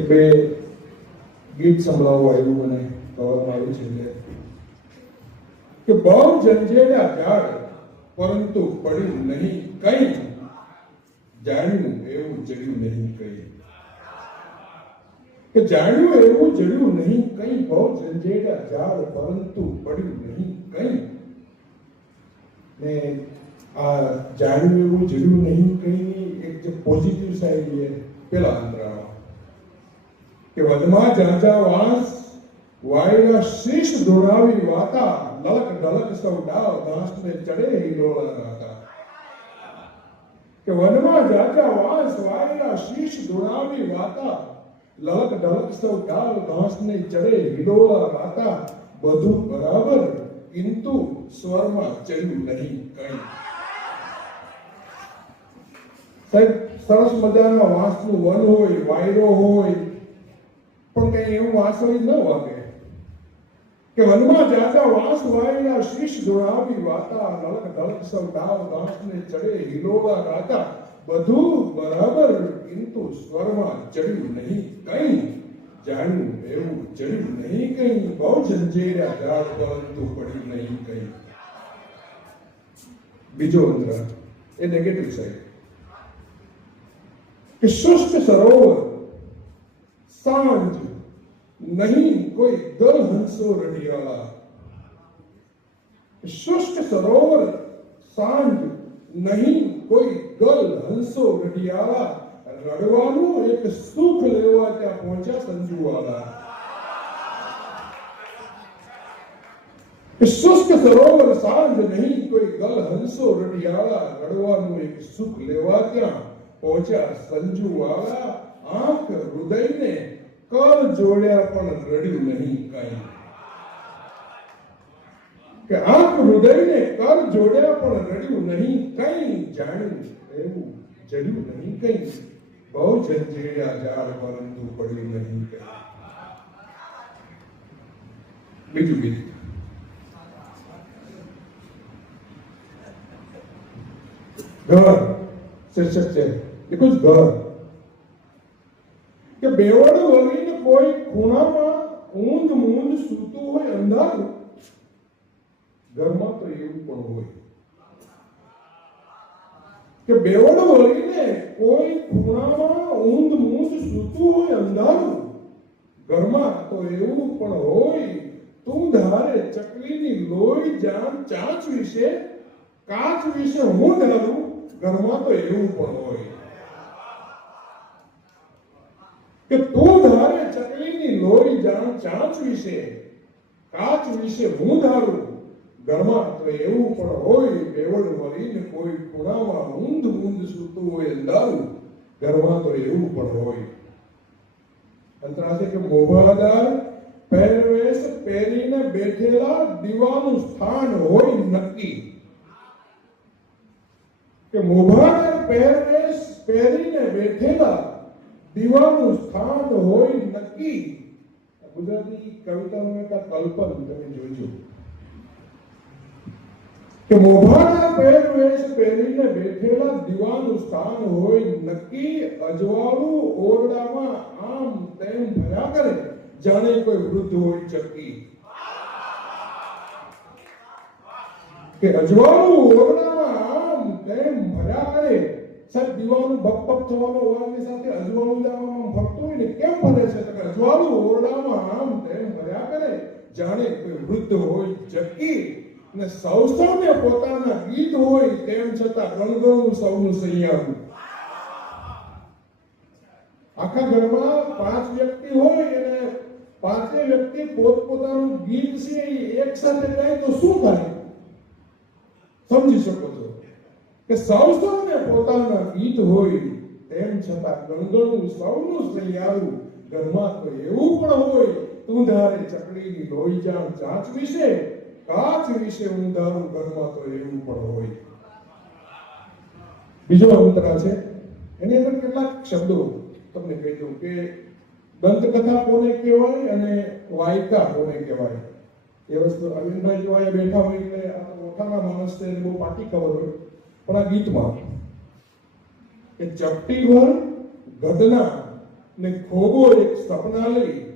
બે ગીત સંભળાવવું આવ્યું મને કહેવામાં આવ્યું છે કે બહુ જંજેડા ઝાડ પરંતુ પડ્યું નહીં કઈ. જાણ્યું એવું જડ્યું નહીં કઈ. કે જાણ્યું એવું જડ્યું નહીં કઈ, બહુ જંજેડા ઝાડ પરંતુ પડ્યું નહીં કઈ. ને આ જાણ્યું એવું જડ્યું નહીં કઈ એક જે પોઝિટિવ સાઈડ પેલા અંતરાળમાં. કે વધમાં જાજા વાંસ વાયડા શીશ ધોળાવી વાતા લલક ઢલક સૌ ડાવ દાસને ચડે હિલોળા રાતા. કે વનમાં જાજા વાંસ વાયડા શીશ ધોળાવી વાતા લલક ઢલક સૌ ડાવ દાસને ચડે હિલોળા રાતા. બધું બરાબર કિંતુ સ્વરમાં ચડ્યું નહીં કઈ. સરસ મજાના વાંસનું વન હોય, વાયરો હોય પણ કઈ એવું વાંસ હોય ન વાગે કે વનમાં જાતા વાંસ વાયલા શીશ દોડાવી વાતા લલક ધલક સૌ ડાવ ઘાસને ચડે હિલોળા રાતા બધું બરાબર કિંતુ સ્વરમાં ચડ્યું નહીં કઈ જાણ્યું એવું ચડ્યું નહીં કઈ બહુ જંજેર્યા ઝાડ પરંતુ પડ્યું નહીં કઈ બીજો અંતર એ નેગેટિવ સાઈડ કે શુષ્ક સરોવર સાંજ નહીં, કોઈ દલ હંસો રડિયા શુષ્ક સરોવર, સાંજ. નહીં, કોઈ દલ હંસો રડિયા રડવાનું એક સુખ લેવા ત્યાં પહોંચ્યા સંજુવાળા શુષ્ક સરોવર, સાંજ. નહીં, કોઈ ગલ હંસો રડિયાળા રડવાનું એક સુખ લેવા ત્યાં પહોંચ્યા સંજુ વાળા આંખ હૃદયને કર જોડ્યા પણ રડ્યું નહીં કઈ કે આંખ હૃદયને કર જોડ્યા પણ રડ્યું નહીં કઈ જાણ્યું એવું જડ્યું નહીં કઈ બહુ જંજેડ્યા ઝાડ પરંતુ પડ્યું નહીં કઈ બીજું બીજું. ઘર. શીર્ષક છે. એ જ ઘર. કે બેવડું વળીને કોઈ ખૂણામાં ઊંધ મૂંધ સૂતું હોય, અંધારું? ઘરમાં તો એવું પણ હોય. કે બેવડું વળીને કોઈ ખૂણામાં ઊંધ મૂંધ સૂતું હોય, અંધારું? ઘરમાં તો એવું પણ હોય, તું ધારે ચકલીની લોહી જામ ચાંચ વિશે, કાચ વિશે હું ધારું? ઘરમાં તો એવું પણ હોય. કે તું ધારે ચકલીની લોહી જાણ ચાંચ વિશે, કાચ વિશે હું ધારું? ઘરમાં તો એવું પણ હોય, બેવડ મળીને કોઈ ખૂણામાં ઊંધ ઊંધ સૂતું હોય અંધારું. ઘરમાં તો એવું પણ હોય. અંતરાશે કે મોભાદાર પહેરવેશ પહેરીને બેઠેલા દીવાનું સ્થાન હોય નક્કી. કે મોભાદાર પહેરવેશ પહેરીને બેઠેલા દીવાનું સ્થાન હોય નક્કી. ગુજરાતી કવિતાનું એક કલ્પન તમે જોજો. કે મોભાના પહેરવેશ પહેરીને બેઠેલા દીવાનું સ્થાન હોય નક્કી. અજવાળું ઓરડામાં આમ તેમ ભર્યા કરે. જાણે કોઈ વૃદ્ધ હોય ચક્કી. કે અજવાળું ઓરડામાં આમ તેમ ભર્યા કરે બક થવાનો અવાજની સાથે અજવાળું જવામાં હોય ને, કેમ ભરે છે? તો અજવાળું ઓરડામાં આમ તેમ ભર્યા કરે, જાણે કોઈ વૃદ્ધ હોય ચક્કી ને સૌ સૌને પોતાના ગીત હોય, તેમ છતાં રણગણું સૌનું સૈયાવું. આખા ઘરમાં પાંચ વ્યક્તિ હોય અને પાંચે વ્યક્તિ પોતપોતાનું ગીત છે એ એક સાથે ગાય તો શું થાય સમજી શકો છો. કે સૌને પોતાના ગીત હોય તેમ છતાં ગણગણું સૌનું સૈયારું ઘરમાં તો એવું પણ હોય તું ધારે ચકડીની લોહી જાણ ચાંચ વિશે, કાચ વિશે ઊંધારું ઘરમાં તો એવું પણ હોય. બીજો અંતરા છે, એની અંદર કેટલાક શબ્દો તમને કહી દઉં કે દંતકથા કોને કહેવાય અને વાયકા કોને કહેવાય. એ વસ્તુ અરવિંદભાઈ જોવા બેઠા હોય એટલે આ ઓઠાના માણસ છે બહુ પાટી ખબર હોય. પણ આ ગીતમાં કે ચપટી ભર ગદના ને ખોગો એક સપના લઈ